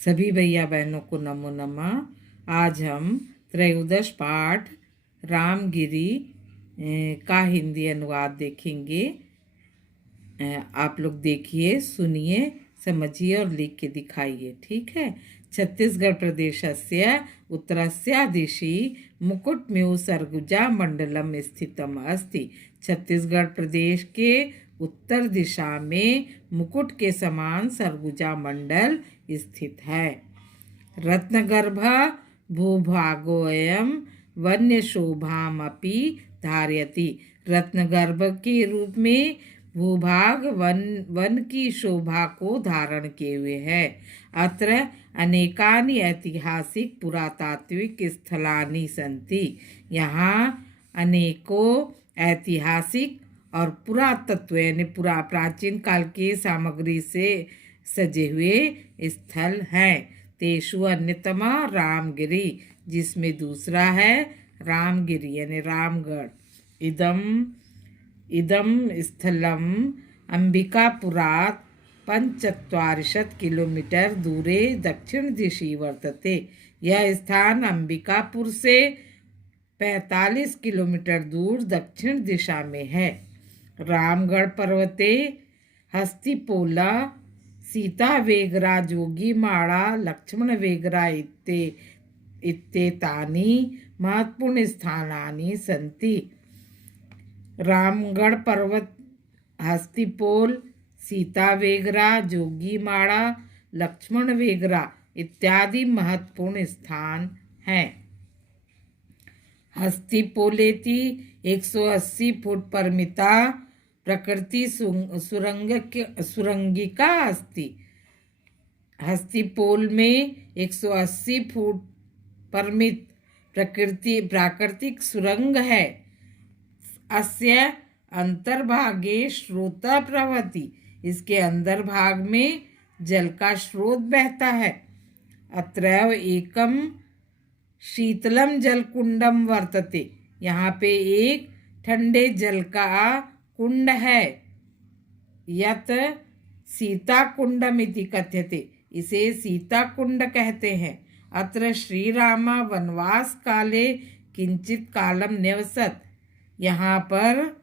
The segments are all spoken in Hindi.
सभी भैया बहनों को नमो नमः। आज हम त्रयोदश पाठ रामगिरी का हिंदी अनुवाद देखेंगे। आप लोग देखिए, सुनिए, समझिए और लिख के दिखाइए, ठीक है। छत्तीसगढ़ प्रदेशस्य उत्तरस्य दिशि मुकुटमयु सरगुजा मंडलम स्थितम अस्ति। छत्तीसगढ़ प्रदेश के उत्तर दिशा में मुकुट के समान सरगुजा मंडल स्थित है। रत्नगर्भ भूभागोऽयं वन्य शोभामपि धारयति। रत्नगर्भ के रूप में भूभाग वन की शोभा को धारण किए हुए है। अत्र अनेकानि ऐतिहासिक पुरातात्विक स्थलानि सन्ति। यहाँ अनेकों ऐतिहासिक और पुरातत्व यानी प्राचीन काल की सामग्री से सजे हुए स्थल हैं। तेषु अन्यतमा रामगिरी, जिसमें दूसरा है रामगिरी यानी रामगढ़। इदम स्थलम अंबिकापुरात् 45 किलोमीटर दूरे दक्षिण दिशि वर्तते। यह स्थान अंबिकापुर से 45 किलोमीटर दूर दक्षिण दिशा में है। रामगढ़ पर्वते हस्तिपोला सीता वेगरा जोगी माड़ा लक्ष्मण वेगरा इत्येतानि महत्वपूर्ण स्थानानि सन्ति। रामगढ़ पर्वत हस्तिपोल सीता वेगरा जोगी माड़ा लक्ष्मण वेगरा इत्यादि महत्वपूर्ण स्थान हैं। हस्तिपोलेति 180 फुट परिमिता प्रकृति सुरंगिका अस्ति। हस्तिपोल में 180 फुट परिमित प्राकृतिक सुरंग है। अस्य अंतर्भागे स्रोत प्रवहति। इसके अंदर भाग में जल का स्रोत बहता है। अत्रैव एकम शीतलम जल कुंडम वर्तते। यहाँ पे एक ठंडे जल का कुंड है। यत सीता कुंडम इति कथ्यते। इसे सीता कुंड कहते हैं। अत्र श्री राम वनवास काले किंचित कालम निवसत। यहाँ पर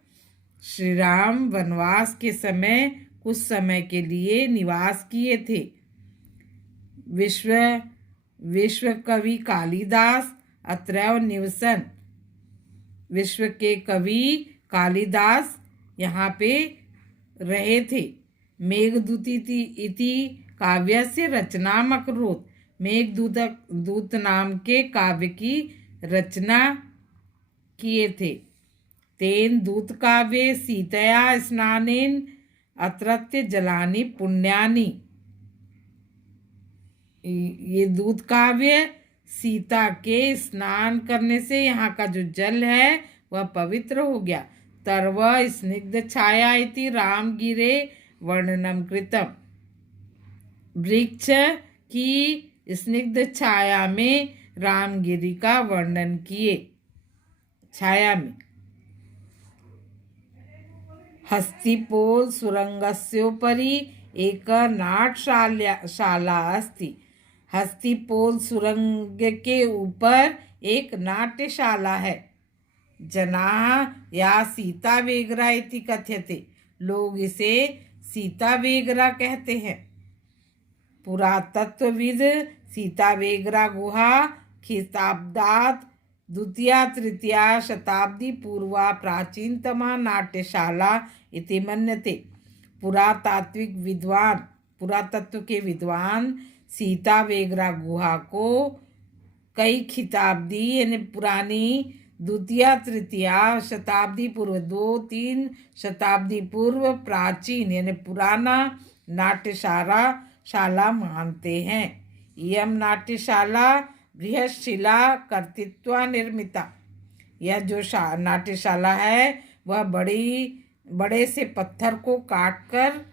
श्री राम वनवास के समय कुछ समय के लिए निवास किए थे। विश्व कवि कालिदास अत्रैव निवसन। विश्व के कवि कालिदास यहाँ पे रहे थे। मेघदूत इति काव्यस्य रचनाम अकरोत्। मेघदूत नाम के काव्य की रचना किए थे। तेन दूत काव्ये सीतया स्नानेन अत्रत्य जलानि पुण्यानि। ये दूत काव्य सीता के स्नान करने से यहाँ का जो जल है वह पवित्र हो गया। तर्व स्निग्ध छाया इति रामगिरे वर्णनम कृतम। वृक्ष की स्निग्ध छाया में रामगिरी का वर्णन किए। छाया में हस्तिपोल सुरंगस्योपरि एक नाट्यशाला अस्ति। हस्तिपोल सुरंग के ऊपर एक नाट्यशाला है। जनाः या सीता वेगरा इति कथ्यते। लोग इसे सीता वेगरा कहते हैं। पुरातत्वविद सीता वेगरा गुहा खिस्ताब्दात् द्वितीया तृतीया शताब्दी पूर्वा प्राचीनतमा नाट्यशाला इति मन्यते। पुरातत्व के विद्वान सीता वेगरा गुहा को कई खिताब्दी यानी पुरानी द्वितीय तृतीया शताब्दी पूर्व 2-3 शताब्दी पूर्व प्राचीन यानी पुराना नाट्यशाला मानते हैं। यम नाट्यशाला बृहत्शिला कर्तित्वा निर्मिता। यह जो नाट्यशाला है वह बड़े से पत्थर को काटकर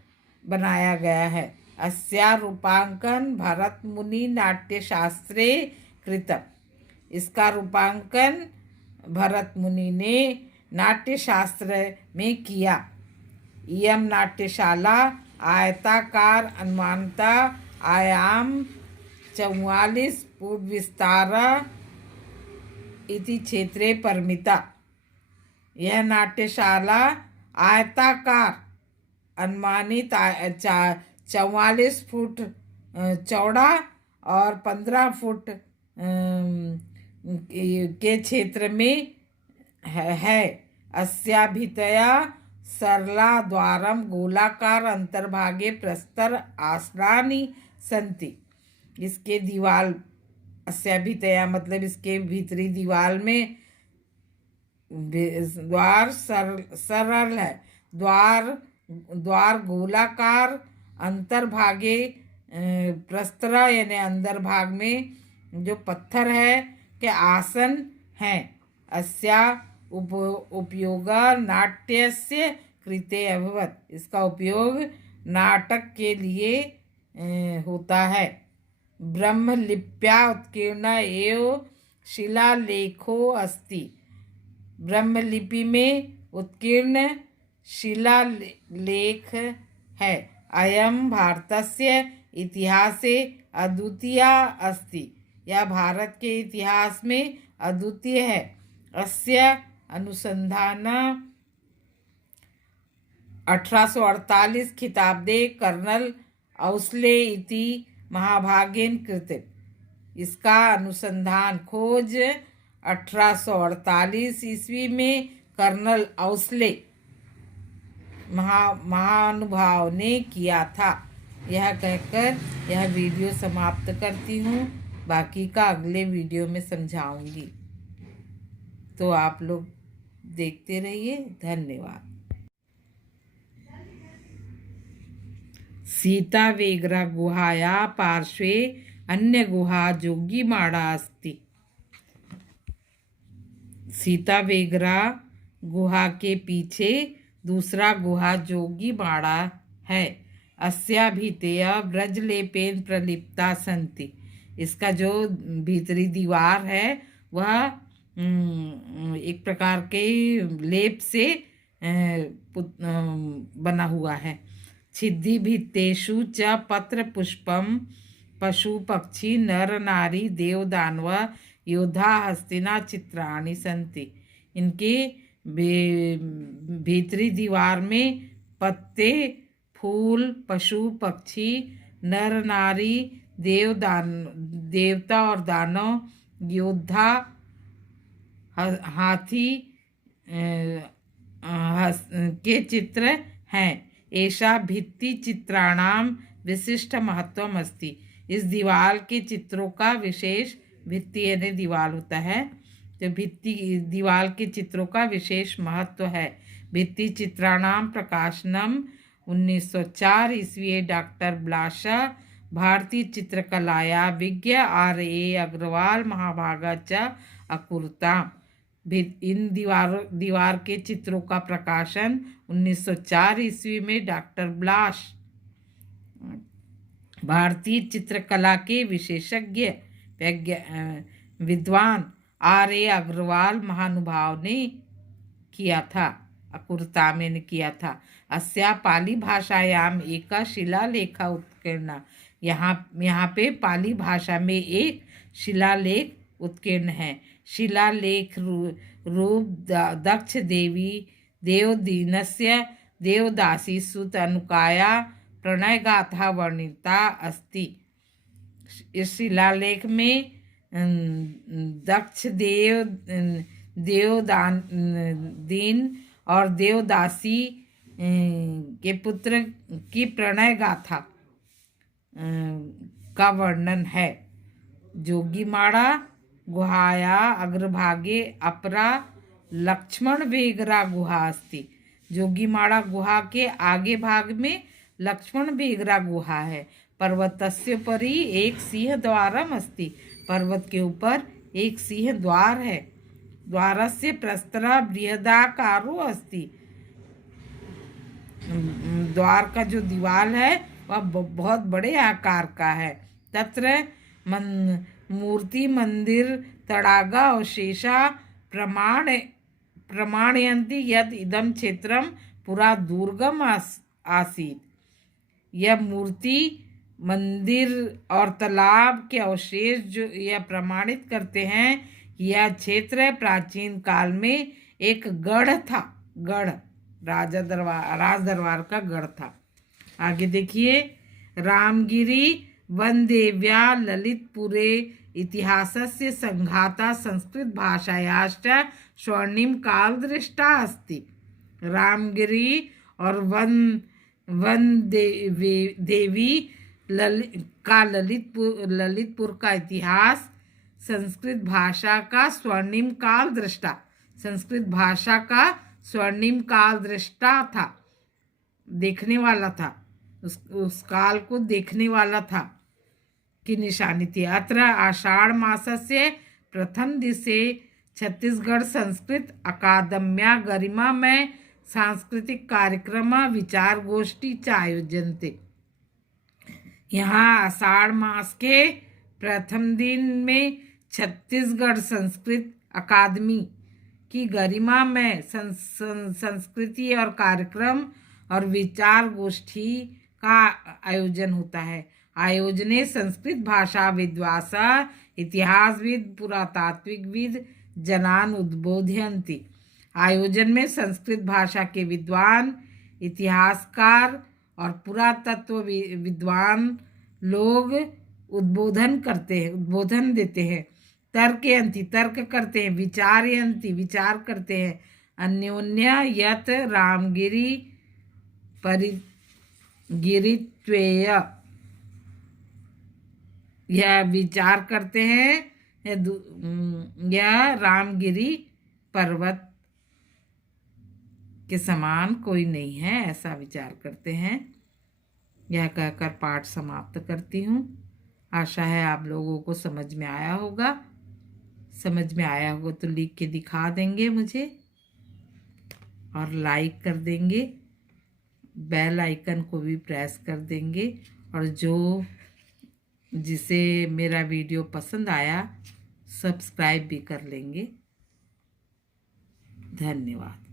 बनाया गया है। अस्या रूपांकन भरत मुनि नाट्यशास्त्रे कृतम। इसका रूपांकन भरत मुनि ने नाट्यशास्त्र में किया। यम नाट्यशाला आयताकार अनुमानता आयाम 44 फुट विस्तार इति क्षेत्रे परिमिता। यह नाट्यशाला आयताकार अनुमानित 44 फुट चौड़ा और 15 फुट के क्षेत्र में है। अस्या भित्तया सरला द्वारम गोलाकार अंतर्भागे प्रस्तर आसनानि सन्ति। इसके दीवाल अस्या भित्तया मतलब इसके भीतरी दीवाल में द्वार सरल है। द्वार गोलाकार अंतर्भागे प्रस्तर यानी अंदर भाग में जो पत्थर है के आसन हैं। अस्या उपयोग नाट्यस्य कृते अभवत्। इसका उपयोग नाटक के लिए होता है। ब्रह्मलिप्या उत्कीर्ण एवं शिलालेखो अस्ति। ब्रह्मलिपि में उत्कीर्ण शिलालेख है। अयम भारतस्य इतिहासे अद्वितीया अस्ति। यह भारत के इतिहास में अद्वितीय है। अस्य अनुसंधान 1848 खिताब्दे कर्नल औस्ले इति महाभागेन कृते। इसका अनुसंधान खोज 1848 ईस्वी में कर्नल औस्ले महानुभाव ने किया था। यह कहकर यह वीडियो समाप्त करती हूँ। बाकी का अगले वीडियो में समझाऊंगी, तो आप लोग देखते रहिए। धन्यवाद। सीतावेगरा गुहाया पार्श्वे अन्य गुहा जोगीमाड़ा अस्ति। सीतावेगरा गुहा के पीछे दूसरा गुहा जोगीमाड़ा है। अस्या भित्तया व्रजलेपेन प्रलिप्ता सन्ति। इसका जो भीतरी दीवार है वह एक प्रकार के लेप से बना हुआ है। छिद्दि भित्तेषु च पत्र पुष्पम पशु पक्षी नर नारी देव दानव योद्धा हस्तिना चित्राणि सन्ति। इनके भीतरी दीवार में पत्ते फूल पशु पक्षी नर नारी देवता और दानव योद्धा हाथी के चित्र हैं। ऐसा भित्ति चित्राणाम विशिष्ट महत्वम अस्ति। इस दीवार के चित्रों का विशेष भित्ति यानी दीवार होता है तो भित्ति दीवार के चित्रों का विशेष महत्व है। भित्ति चित्राणाम प्रकाशनम 1904 ईस्वी डॉक्टर ब्लाशा भारतीय चित्रकलाया विज्ञ R.A. अग्रवाल महाभागा च अकुरता। इन दीवार के चित्रों का प्रकाशन 1904 ईस्वी में डॉक्टर ब्लाश भारतीय चित्रकला के विशेषज्ञ विद्वान R.A. अग्रवाल महानुभाव ने किया था। अकुरता में किया था। अस्या पाली भाषायाम एका शिलालेखा उत्कीर्ण। यहाँ पे पाली भाषा में एक शिलालेख उत्कीर्ण है। शिलालेख रूप दक्ष देवी देवदीनस्य देवदासी सुत अनुकाया प्रणय गाथा वर्णिता अस्ति। इस शिलालेख में दक्ष देवदीन और देवदासी के पुत्र की प्रणय गाथा का वर्णन है। जोगीमाड़ा गुहाया अग्रभागे अपरा लक्ष्मण वेगरा गुहा अस्ति। जोगीमाड़ा गुहा के आगे भाग में लक्ष्मण वेगरा गुहा है। पर्वतस्य उपरि एक सिंह द्वारम अस्ति। पर्वत के ऊपर एक सिंह द्वार है। द्वारस्य प्रस्तर बृहदाकारो अस्ति। द्वार का जो दीवार है वह बहुत बड़े आकार का है। तत्र मूर्ति मंदिर तड़ागा अवशेषा प्रमाणयन्ति यद इदम क्षेत्रम पुरा दुर्गम आसीत्। यह मूर्ति मंदिर और तालाब के अवशेष जो यह प्रमाणित करते हैं यह क्षेत्र प्राचीन काल में एक गढ़ था। गढ़ राज दरबार का गढ़ था। आगे देखिए, रामगिरी वनदेव्या ललितपुरे इतिहासस्य संघाता संस्कृत भाषायाश्च स्वर्णिम काल दृष्टा अस्ति। रामगिरी और वन देवी ललितपुर का इतिहास संस्कृत भाषा का स्वर्णिम काल दृष्टा, संस्कृत भाषा का स्वर्णिम काल दृष्टा था, देखने वाला था, उस काल को देखने वाला था की निशानी थी। अत्र आषाढ़ मासस्य प्रथम दिवसे छत्तीसगढ़ संस्कृत अकादम्या गरिमा में सांस्कृतिक कार्यक्रम विचार गोष्ठी च आयोजनते। यहाँ आषाढ़ मास के प्रथम दिन में छत्तीसगढ़ संस्कृत अकादमी की गरिमा में संस्कृति और कार्यक्रम और विचार गोष्ठी का आयोजन होता है। आयोजने संस्कृत भाषा विद्वांसा इतिहासविद पुरातात्विकविद जनान उद्बोधयन्ति। आयोजन में संस्कृत भाषा के विद्वान, इतिहासकार और पुरातत्व विद्वान लोग उद्बोधन देते हैं। तर्कयन्ति तर्क करते हैं, विचारयन्ति विचार करते हैं। अन्योन्य यत रामगिरी परिगिरित्वेय यह विचार करते हैं यह रामगिरी पर्वत के समान कोई नहीं है, ऐसा विचार करते हैं। यह कहकर पाठ समाप्त करती हूँ। आशा है आप लोगों को समझ में आया होगा। समझ में आया होगा तो लिख के दिखा देंगे मुझे और लाइक कर देंगे, बेल आइकन को भी प्रेस कर देंगे और जिसे मेरा वीडियो पसंद आया सब्सक्राइब भी कर लेंगे। धन्यवाद।